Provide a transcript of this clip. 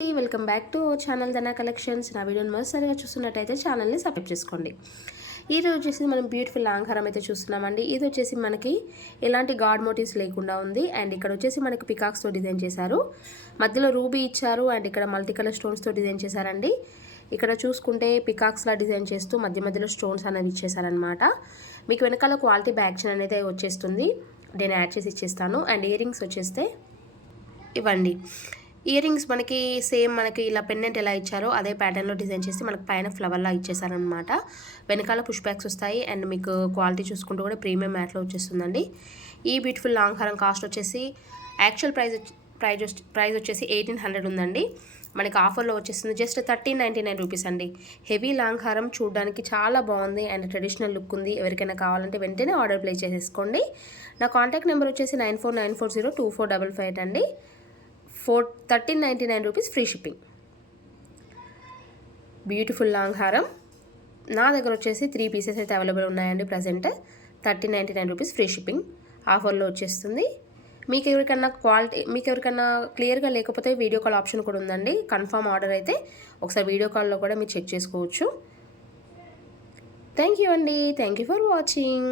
Welcome back to channel Dhana collections. నా వీడియోని మొదటిసారిగా చూస్తున్నట్టయితే ఛానల్ని సబ్స్క్రైబ్ చేసుకోండి. ఈరోజు వచ్చేసి మనం బ్యూటిఫుల్ లాంగ్ అయితే చూస్తున్నామండి. ఇది వచ్చేసి మనకి ఎలాంటి గాడ్ మోటివ్స్ లేకుండా ఉంది. అండ్ ఇక్కడ వచ్చేసి మనకి పికాక్స్తో డిజైన్ చేశారు. మధ్యలో రూబీ ఇచ్చారు అండ్ ఇక్కడ మల్టీ కలర్ స్టోన్స్తో డిజైన్ చేశారండి. ఇక్కడ చూసుకుంటే పికాక్స్లా డిజైన్ చేస్తూ మధ్యలో స్టోన్స్ అనేవి ఇచ్చేసారనమాట. మీకు వెనకాల క్వాలిటీ బ్యాక్ చైన్ అనేది వచ్చేస్తుంది. నేను యాడ్ చేసి ఇచ్చేస్తాను. అండ్ ఇయర్ రింగ్స్ వచ్చేస్తే ఇవ్వండి. ఇయర్ రింగ్స్ మనకి సేమ్ మనకి ఇలా పెండెంట్ ఎలా ఇచ్చారో అదే ప్యాటర్న్లో డిజైన్ చేసి మనకి పైన ఫ్లవర్లా ఇచ్చేసారనమాట. వెనకాల పుష్ బ్యాక్స్ వస్తాయి అండ్ మీకు క్వాలిటీ చూసుకుంటూ కూడా ప్రీమియం మ్యాట్లో వచ్చేస్తుందండి. ఈ బ్యూటిఫుల్ లాంగ్ హారం కాస్ట్ వచ్చేసి యాక్చువల్ ప్రైస్ వచ్చేసి 1800 ఉందండి. మనకి ఆఫర్లో వచ్చేస్తుంది జస్ట్ 1399 రూపీస్ అండి. హెవీ లాంగ్ హారం చూడడానికి చాలా బాగుంది అండ్ ట్రెడిషనల్ లుక్ ఉంది. ఎవరికైనా కావాలంటే వెంటనే ఆర్డర్ ప్లేస్ చేసేసుకోండి. నా కాంటాక్ట్ నెంబర్ వచ్చేసి 9494024558 అండి. 1399 rupees free shipping. Beautiful long హారం నా దగ్గర వచ్చేసి 3 పీసెస్ అయితే అవైలబుల్ ఉన్నాయండి. ప్రజెంట్ 1399 రూపీస్ ఫ్రీ షిప్పింగ్ ఆఫర్లో వచ్చేస్తుంది. మీకు ఎవరికన్నా క్లియర్గా లేకపోతే వీడియో కాల్ ఆప్షన్ కూడా ఉందండి. కన్ఫర్మ్ ఆర్డర్ అయితే ఒకసారి వీడియో కాల్లో కూడా మీరు చెక్ చేసుకోవచ్చు. థ్యాంక్ యూ అండి. Thank you for watching.